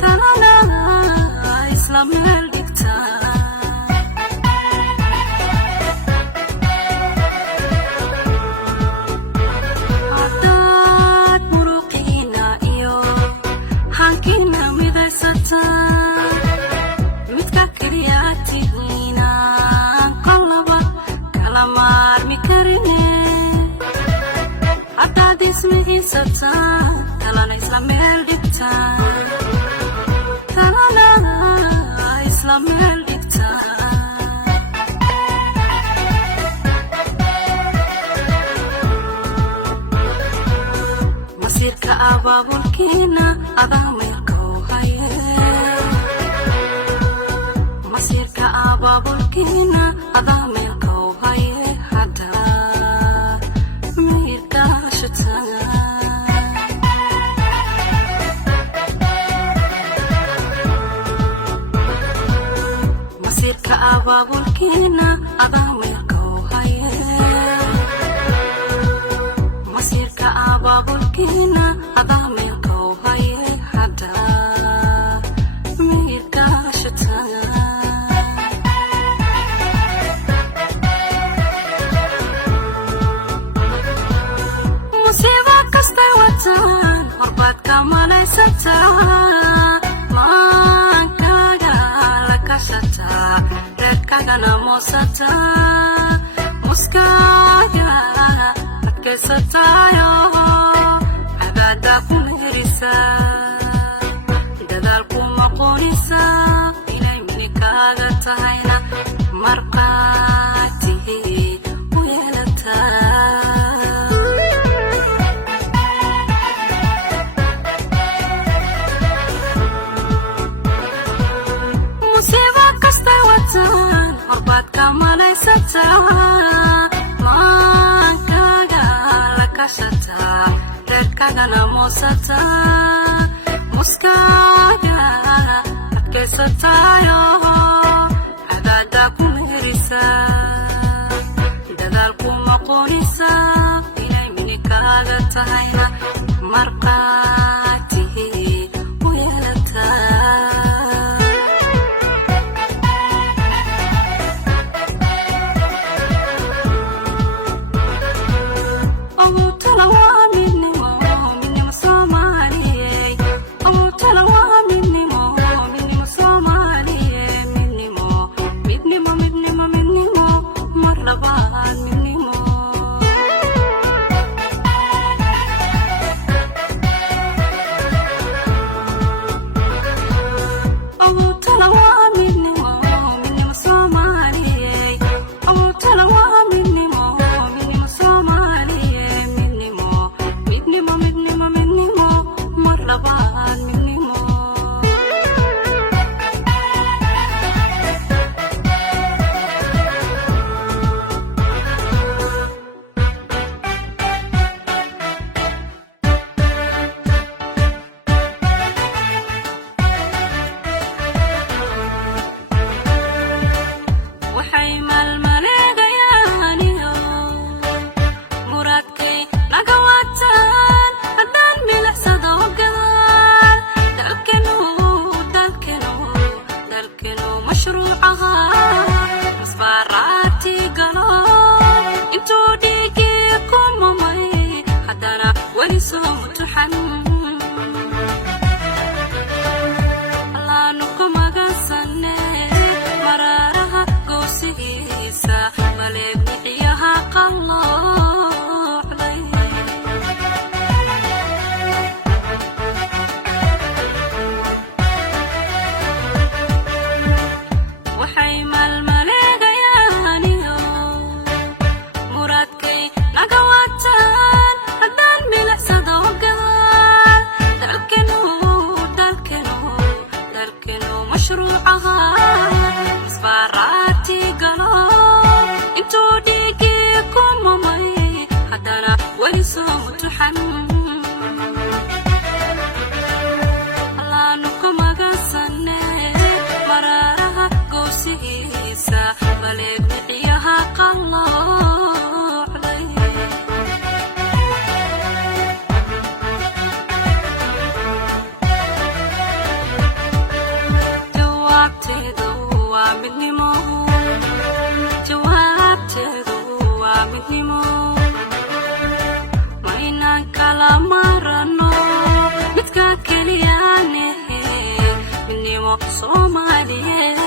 talana islamel dikta adat muruqina iyo hankina midaysata midka kaliyaatiina qalaba kala maarmi karine اسمي ستا talana islamel dikta masirka ababulkina adamelko haye masirka ababulkina adamelko haye hada mirka shata ababulkina adamelko haye masirka ababulkina adamelko haye hada mirka shata musiba kasta watan horbad kamalaysata maankaga lakashata kagana mosata muskaga atkesatayo adada kumirisa dadal kumaqonisa inay minikaga tahayna marqaati uyelata musiba kasta watan horbad kamalaysata maankaga lakashata reerkagana mosata muskaga adkaysatayo adada kumirisa dadal kumaqonisa inay minikaga tahayna marqaati uyelata mararaha goosigiisa maleeg bixiyaha qallo haddana way soo mutuxan allaanu ka magansane maraaraha goosihiisa baleeg miciyaha qalloocday jawaabteedu waa midnimo maynaan kala marano midka keliyaane midnimo Soomaaliyeed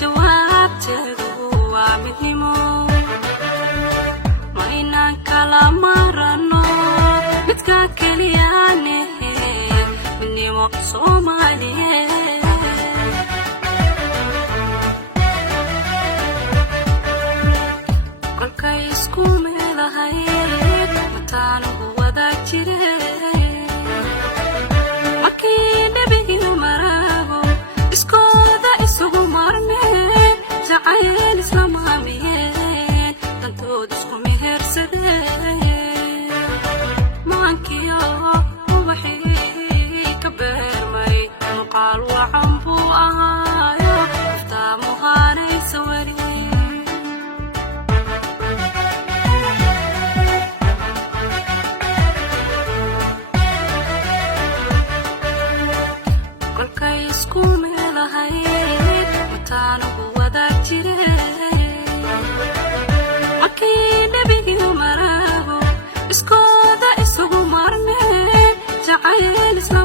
jawaabteedu waa midnimo maynaan kala marano midka keliyaane midnimo Soomaaliyeed kolkay isku meelahayd mataanu wada jireen markii nebigiina maraago iskooda isugu marmeen jacayl isla maamiyeen dantood isku mehersadeen maankiyo ubaxii ka beermay muuqaal wacan buu ahaayo aftaamu haanaysa weli kolkay isku meelahayd mataanugu wada jireen markii nebigiina maraago iskooda isugu marmeen jacayl isla